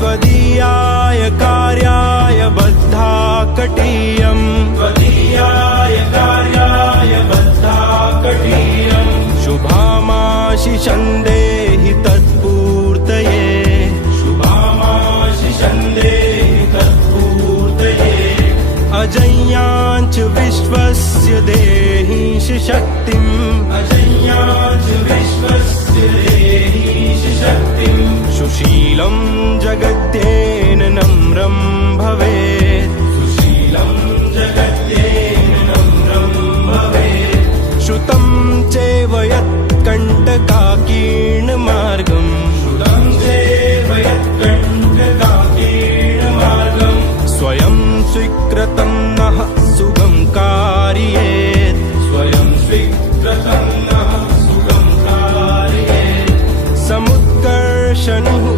त्वदीयाय कार्याय बद्धाकटीयम् त्वदीयाय कार्याय बद्धाकटीयम् शुभामाशिषं देहि तत्पूर्तये शुभामाशिषं देहि तत्पूर्तये अजय्याञ्च विश्वस्य देहीश शक्तिम् अजय्याञ्च विश्वस्य देहीश शक्तिम् सुशीलं जगद्येन नम्रं भवेत्